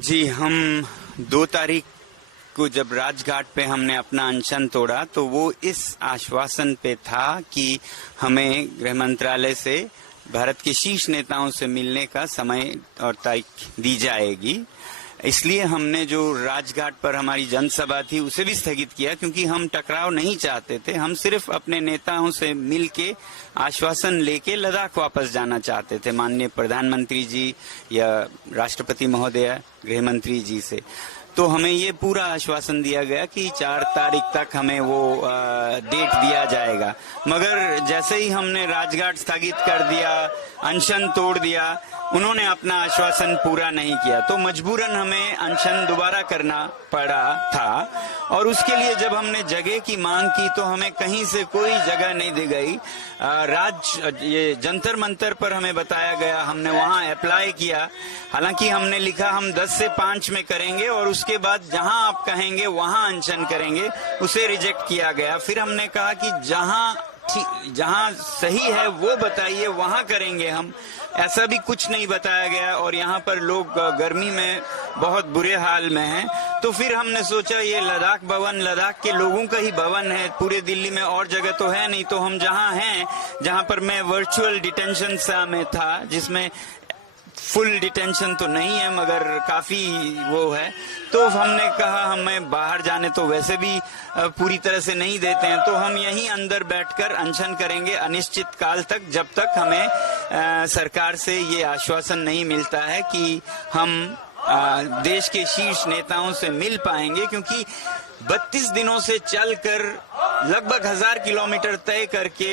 जी, हम 2 तारीख को जब राजघाट पे हमने अपना अनशन तोड़ा तो वो इस आश्वासन पे था कि हमें गृह मंत्रालय से भारत के शीर्ष नेताओं से मिलने का समय और तारीख दी जाएगी। इसलिए हमने जो राजघाट पर हमारी जनसभा थी उसे भी स्थगित किया, क्योंकि हम टकराव नहीं चाहते थे। हम सिर्फ अपने नेताओं से मिलके आश्वासन लेके लद्दाख वापस जाना चाहते थे, माननीय प्रधानमंत्री जी या राष्ट्रपति महोदय गृह मंत्री जी से। तो हमें ये पूरा आश्वासन दिया गया कि 4 तारीख तक हमें वो डेट दिया जाएगा, मगर जैसे ही हमने राजघाट स्थगित कर दिया, अनशन तोड़ दिया, उन्होंने अपना आश्वासन पूरा नहीं किया, तो मजबूरन हमें अनशन दोबारा करना पड़ा था। और उसके लिए जब हमने जगह की मांग की तो हमें कहीं से कोई जगह नहीं दी गई। ये जंतर मंतर पर हमें बताया गया, हमने वहां अप्लाई किया। हालांकि हमने लिखा हम 10 से 5 में करेंगे और उसके बाद जहां आप कहेंगे वहां अनशन करेंगे, उसे रिजेक्ट किया गया। फिर हमने कहा कि जहां सही है वो बताइए, वहां करेंगे हम। ऐसा भी कुछ नहीं बताया गया और यहाँ पर लोग गर्मी में बहुत बुरे हाल में हैं। तो फिर हमने सोचा ये लद्दाख भवन लद्दाख के लोगों का ही भवन है, पूरे दिल्ली में और जगह तो है नहीं। तो हम जहाँ हैं, जहाँ पर मैं वर्चुअल डिटेंशन में था, जिसमें फुल डिटेंशन तो नहीं है मगर काफी वो है, तो हमने कहा हमें बाहर जाने तो वैसे भी पूरी तरह से नहीं देते हैं, तो हम यहीं अंदर बैठकर अनशन करेंगे अनिश्चित काल तक, जब तक हमें सरकार से ये आश्वासन नहीं मिलता है कि हम देश के शीर्ष नेताओं से मिल पाएंगे। क्योंकि 32 दिनों से चलकर लगभग 1000 किलोमीटर तय करके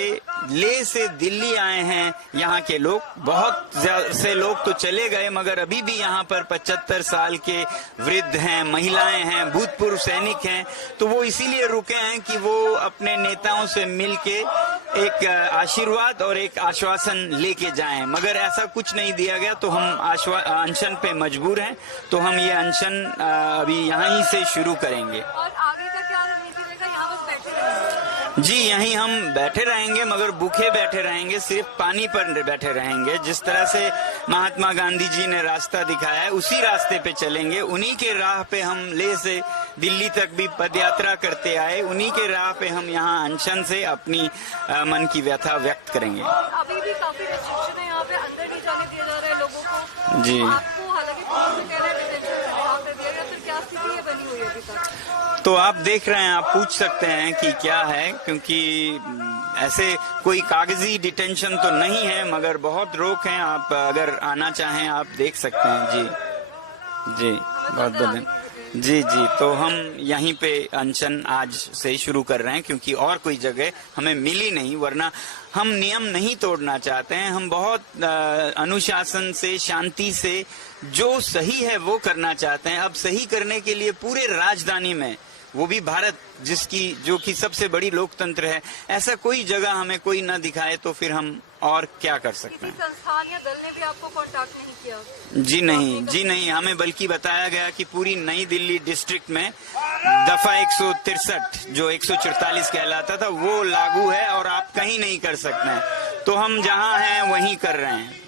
लेह से दिल्ली आए हैं यहाँ के लोग। बहुत से लोग तो चले गए, मगर अभी भी यहाँ पर 75 साल के वृद्ध हैं, महिलाएं हैं, भूतपूर्व सैनिक हैं। तो वो इसीलिए रुके हैं कि वो अपने नेताओं से मिलके एक आशीर्वाद और एक आश्वासन लेके जाएं, मगर ऐसा कुछ नहीं दिया गया। तो हम अनशन पे मजबूर हैं, तो हम ये अनशन अभी यहाँ ही से शुरू करेंगे। जी, यहीं हम बैठे रहेंगे, मगर भूखे बैठे रहेंगे, सिर्फ पानी पर बैठे रहेंगे। जिस तरह से महात्मा गांधी जी ने रास्ता दिखाया है उसी रास्ते पे चलेंगे। उन्हीं के राह पे हम लेह से दिल्ली तक भी पदयात्रा करते आए, उन्हीं के राह पे हम यहाँ अनशन से अपनी मन की व्यथा व्यक्त करेंगे। अभी भी काफी रिस्ट्रिक्शन है यहाँ पे, अंदर नहीं जाने दिया जा रहा है लोगों को। जी, आपको हालांकि कह रहे हैं कर दिया गया, फिर क्या स्थिति है बनी हुई है अभी तक? तो आप देख रहे हैं, आप पूछ सकते हैं कि क्या है, क्योंकि ऐसे कोई कागजी डिटेंशन तो नहीं है, मगर बहुत रोक हैं। आप अगर आना चाहें आप देख सकते हैं। जी जी, बहुत बहुत जी जी। तो हम यहीं पे अनशन आज से शुरू कर रहे हैं, क्योंकि और कोई जगह हमें मिली नहीं। वरना हम नियम नहीं तोड़ना चाहते हैं, हम बहुत अनुशासन से, शांति से जो सही है वो करना चाहते हैं। अब सही करने के लिए पूरे राजधानी में, वो भी भारत जो कि सबसे बड़ी लोकतंत्र है, ऐसा कोई जगह हमें कोई न दिखाए तो फिर हम और क्या कर सकते हैं। संस्थान या दल ने भी आपको कांटेक्ट नहीं किया? जी नहीं, हमें बल्कि बताया गया कि पूरी नई दिल्ली डिस्ट्रिक्ट में दफा 163 जो 144 कहलाता था वो लागू है और आप कहीं नहीं कर सकते हैं। तो हम जहां हैं वहीं कर रहे हैं।